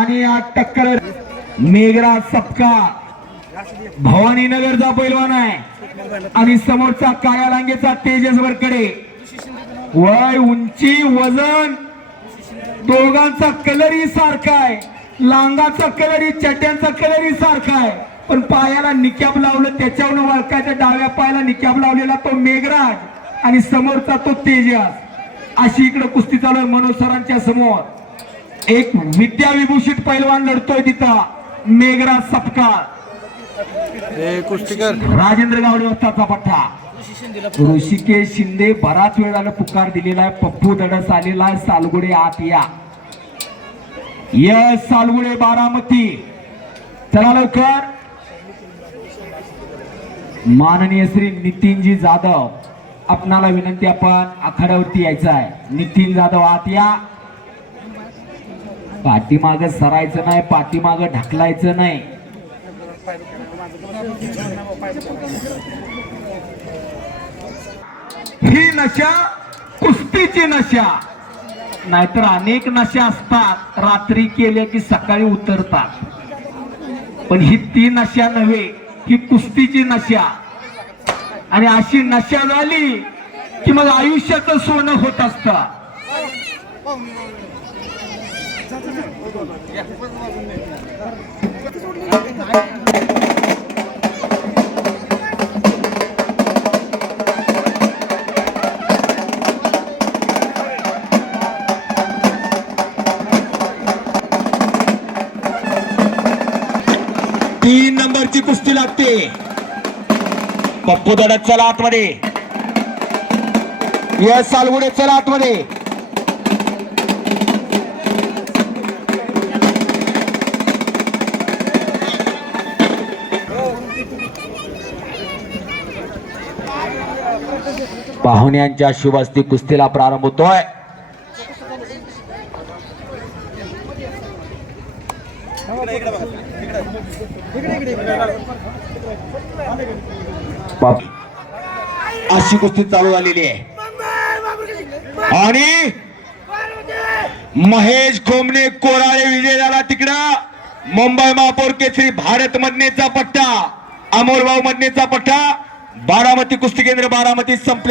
आणि टक्कर मेघराज सपकाळ भवानीनगरचा पैलवान आहे आणि समोरचा काळ्या लांगेचा तेजस वरकडे. वय उंची वजन दोघांचा कलरही सारखा आहे, लांगाचा कलरही चट्ट्यांचा कलरही सारखा आहे, पण पायाला निकॅप लावलं त्याच्यावरून वळकायच्या डाव्या पायाला निकॅप लावलेला तो मेघराज आणि समोरचा तो तेजस. अशी इकडे कुस्ती चालू आहे मनोज सरांच्या समोर. एक विद्याविभूषित पैलवान लढतोय तिथं मेघराज सपकाळ. कुस्तीकर राजेंद्र गावडे वस्ताचा पठ्ठा. ऋषिकेश शिंदे बराच वेळ झाला पुकार दिलेला आहे. पप्पू धडस आलेला आहे. सालगुडे आत या. यस सालगुडे बारामती. चला लवकर. माननीय श्री नितीनजी जाधव आपणाला विनंती, आपण आखाड्यावरती यायचं आहे. नितीन जाधव आत या. पाठीमाग सरायचं नाही, पाठीमाग ढकलायचं नाही. ही नशा कुस्तीची नशा, नाहीतर अनेक नशा असतात रात्री केल्या की सकाळी उतरतात, पण ही ती नशा नव्हे, ही कुस्तीची नशा. आणि अशी नशा झाली की मग आयुष्याचं सोनं होत असतं. 3 नंबरची कुस्ती लागते. पप्पू धडक चला आतमध्ये. यस सालगुडे चला आतमध्ये. पाहुण्यांच्या शुभ हस्ती कुस्तीला प्रारंभ होतोय. अशी कुस्ती चालू झालेली आहे आणि महेश खोमने कोराळे विजय झाला. तिकडं मुंबई महापौर केसरी भारत मधनेचा पट्टा, अमोल भाऊ मधनेचा पट्टा. बारामती कुस्ती केंद्र बारामती संपले.